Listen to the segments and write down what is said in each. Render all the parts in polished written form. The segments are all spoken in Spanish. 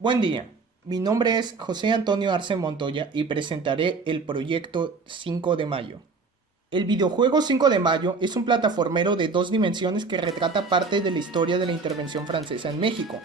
Buen día, mi nombre es José Antonio Arce Montoya y presentaré el proyecto 5 de Mayo. El videojuego 5 de Mayo es un plataformero de dos dimensiones que retrata parte de la historia de la intervención francesa en México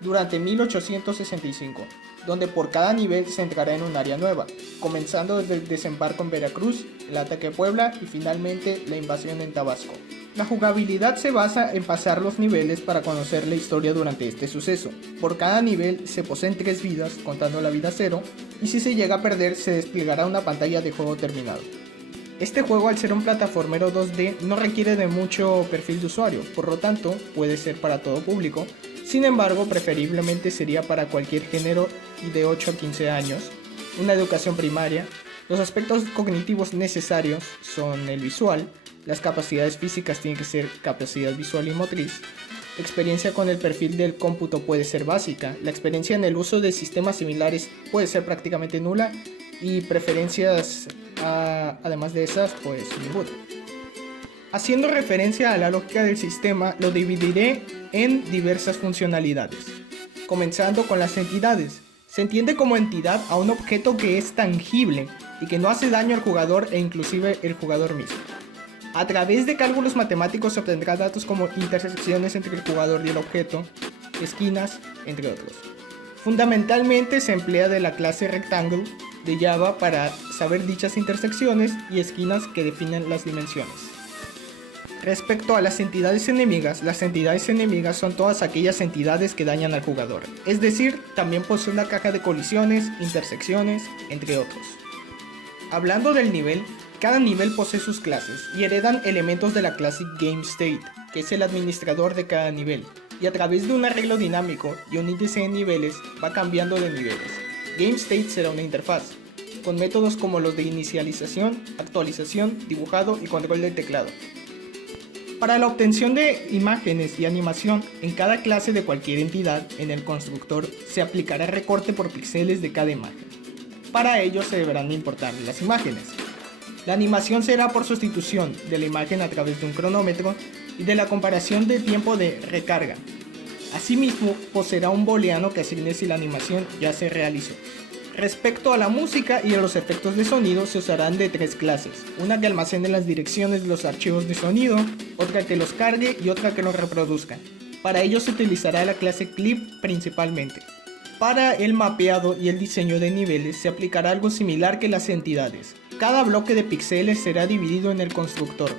durante 1865, donde por cada nivel se entrará en un área nueva, comenzando desde el desembarco en Veracruz, el ataque a Puebla y finalmente la invasión en Tabasco. La jugabilidad se basa en pasar los niveles para conocer la historia durante este suceso. Por cada nivel se poseen 3 vidas, contando la vida 0, y si se llega a perder se desplegará una pantalla de juego terminado. Este juego, al ser un plataformero 2D, no requiere de mucho perfil de usuario, por lo tanto puede ser para todo público. Sin embargo, preferiblemente sería para cualquier género y de 8 a 15 años, una educación primaria. Los aspectos cognitivos necesarios son el visual, las capacidades físicas tienen que ser capacidad visual y motriz, experiencia con el perfil del cómputo puede ser básica, la experiencia en el uso de sistemas similares puede ser prácticamente nula y preferencias además de esas pues ninguna. Haciendo referencia a la lógica del sistema, lo dividiré en diversas funcionalidades. Comenzando con las entidades. Se entiende como entidad a un objeto que es tangible y que no hace daño al jugador e inclusive el jugador mismo. A través de cálculos matemáticos se obtendrá datos como intersecciones entre el jugador y el objeto, esquinas, entre otros. Fundamentalmente se emplea de la clase Rectangle de Java para saber dichas intersecciones y esquinas que definen las dimensiones. Respecto a las entidades enemigas son todas aquellas entidades que dañan al jugador, es decir, también posee una caja de colisiones, intersecciones, entre otros. Hablando del nivel, cada nivel posee sus clases y heredan elementos de la clase Game State, que es el administrador de cada nivel, y a través de un arreglo dinámico y un índice de niveles va cambiando de niveles. Game State será una interfaz, con métodos como los de inicialización, actualización, dibujado y control del teclado. Para la obtención de imágenes y animación en cada clase de cualquier entidad, en el constructor se aplicará recorte por píxeles de cada imagen. Para ello se deberán importar las imágenes. La animación será por sustitución de la imagen a través de un cronómetro y de la comparación de tiempo de recarga. Asimismo, poseerá un booleano que asigne si la animación ya se realizó. Respecto a la música y a los efectos de sonido, se usarán de 3 clases, una que almacene las direcciones de los archivos de sonido, otra que los cargue y otra que los reproduzca. Para ello se utilizará la clase Clip principalmente. Para el mapeado y el diseño de niveles se aplicará algo similar que las entidades. Cada bloque de píxeles será dividido en el constructor.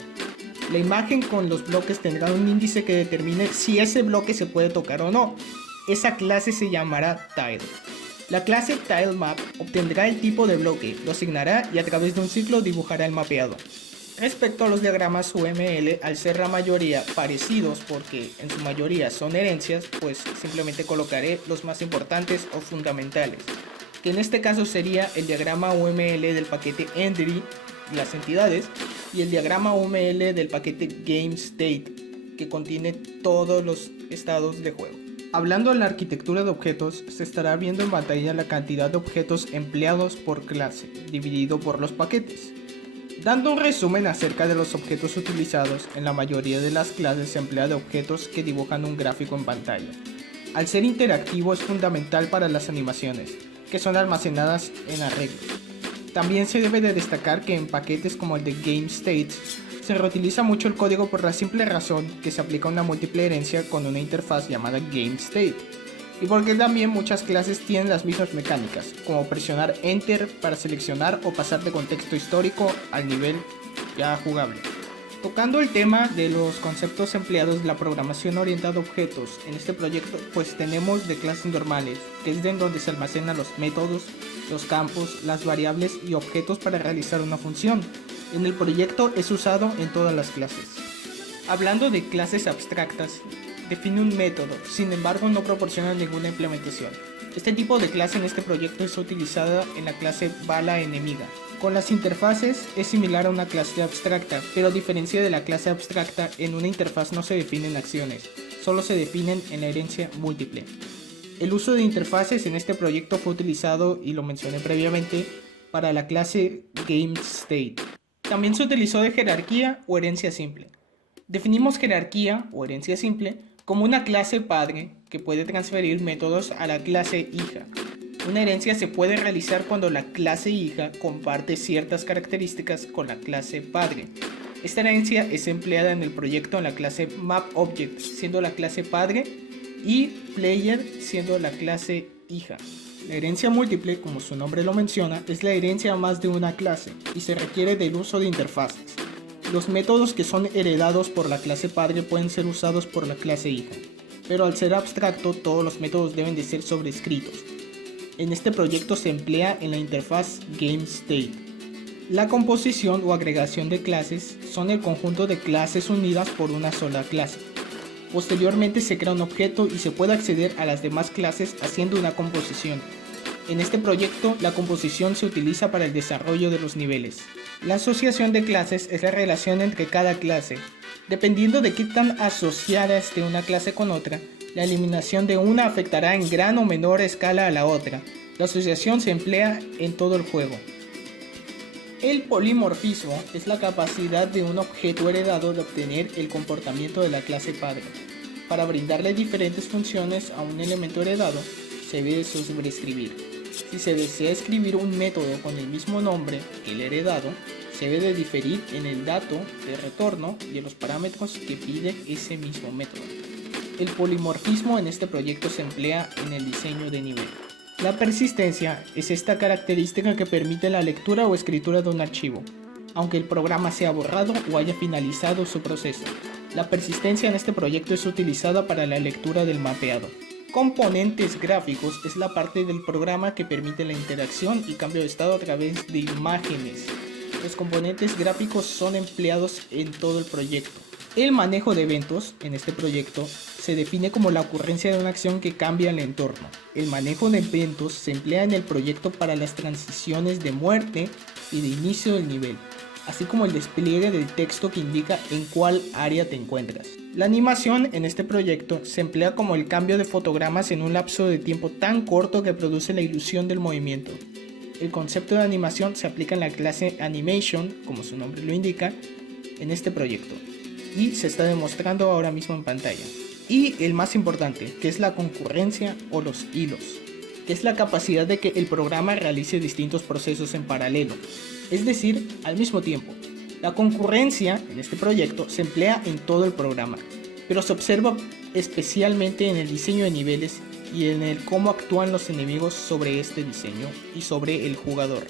La imagen con los bloques tendrá un índice que determine si ese bloque se puede tocar o no. Esa clase se llamará Tile. La clase TileMap obtendrá el tipo de bloque, lo asignará y a través de un ciclo dibujará el mapeado. Respecto a los diagramas UML, al ser la mayoría parecidos porque en su mayoría son herencias, pues simplemente colocaré los más importantes o fundamentales, que en este caso sería el diagrama UML del paquete Entry, las entidades, y el diagrama UML del paquete GameState, que contiene todos los estados de juego. Hablando de la arquitectura de objetos, se estará viendo en pantalla la cantidad de objetos empleados por clase, dividido por los paquetes. Dando un resumen acerca de los objetos utilizados, en la mayoría de las clases se emplea de objetos que dibujan un gráfico en pantalla. Al ser interactivo es fundamental para las animaciones, que son almacenadas en arreglos. También se debe de destacar que en paquetes como el de GameState se reutiliza mucho el código por la simple razón que se aplica una múltiple herencia con una interfaz llamada GameState, y porque también muchas clases tienen las mismas mecánicas, como presionar Enter para seleccionar o pasar de contexto histórico al nivel ya jugable. Tocando el tema de los conceptos empleados de la programación orientada a objetos en este proyecto, pues tenemos de clases normales, que es de en donde se almacenan los métodos, los campos, las variables y objetos para realizar una función. En el proyecto es usado en todas las clases. Hablando de clases abstractas, define un método, sin embargo no proporciona ninguna implementación. Este tipo de clase en este proyecto es utilizada en la clase bala enemiga. Con las interfaces es similar a una clase abstracta, pero a diferencia de la clase abstracta, en una interfaz no se definen acciones, solo se definen en la herencia múltiple. El uso de interfaces en este proyecto fue utilizado, y lo mencioné previamente, para la clase GameState. También se utilizó de jerarquía o herencia simple. Definimos jerarquía o herencia simple como una clase padre que puede transferir métodos a la clase hija. Una herencia se puede realizar cuando la clase hija comparte ciertas características con la clase padre. Esta herencia es empleada en el proyecto en la clase MapObject, siendo la clase padre, y Player, siendo la clase hija. La herencia múltiple, como su nombre lo menciona, es la herencia a más de una clase y se requiere del uso de interfaces. Los métodos que son heredados por la clase padre pueden ser usados por la clase hija, pero al ser abstracto todos los métodos deben de ser sobrescritos. En este proyecto se emplea en la interfaz GameState. La composición o agregación de clases son el conjunto de clases unidas por una sola clase. Posteriormente se crea un objeto y se puede acceder a las demás clases haciendo una composición. En este proyecto, la composición se utiliza para el desarrollo de los niveles. La asociación de clases es la relación entre cada clase. Dependiendo de qué tan asociada esté una clase con otra, la eliminación de una afectará en gran o menor escala a la otra. La asociación se emplea en todo el juego. El polimorfismo es la capacidad de un objeto heredado de obtener el comportamiento de la clase padre. Para brindarle diferentes funciones a un elemento heredado, se debe sobreescribir. Si se desea escribir un método con el mismo nombre que el heredado, se debe diferir en el dato de retorno y en los parámetros que pide ese mismo método. El polimorfismo en este proyecto se emplea en el diseño de nivel. La persistencia es esta característica que permite la lectura o escritura de un archivo, aunque el programa sea borrado o haya finalizado su proceso. La persistencia en este proyecto es utilizada para la lectura del mapeado. Componentes gráficos es la parte del programa que permite la interacción y cambio de estado a través de imágenes. Los componentes gráficos son empleados en todo el proyecto. El manejo de eventos en este proyecto se define como la ocurrencia de una acción que cambia el entorno. El manejo de eventos se emplea en el proyecto para las transiciones de muerte y de inicio del nivel, así como el despliegue del texto que indica en cuál área te encuentras. La animación en este proyecto se emplea como el cambio de fotogramas en un lapso de tiempo tan corto que produce la ilusión del movimiento. El concepto de animación se aplica en la clase Animation, como su nombre lo indica, en este proyecto, y se está demostrando ahora mismo en pantalla. Y el más importante, que es la concurrencia o los hilos, que es la capacidad de que el programa realice distintos procesos en paralelo, es decir, al mismo tiempo. La concurrencia en este proyecto se emplea en todo el programa, pero se observa especialmente en el diseño de niveles y en el cómo actúan los enemigos sobre este diseño y sobre el jugador.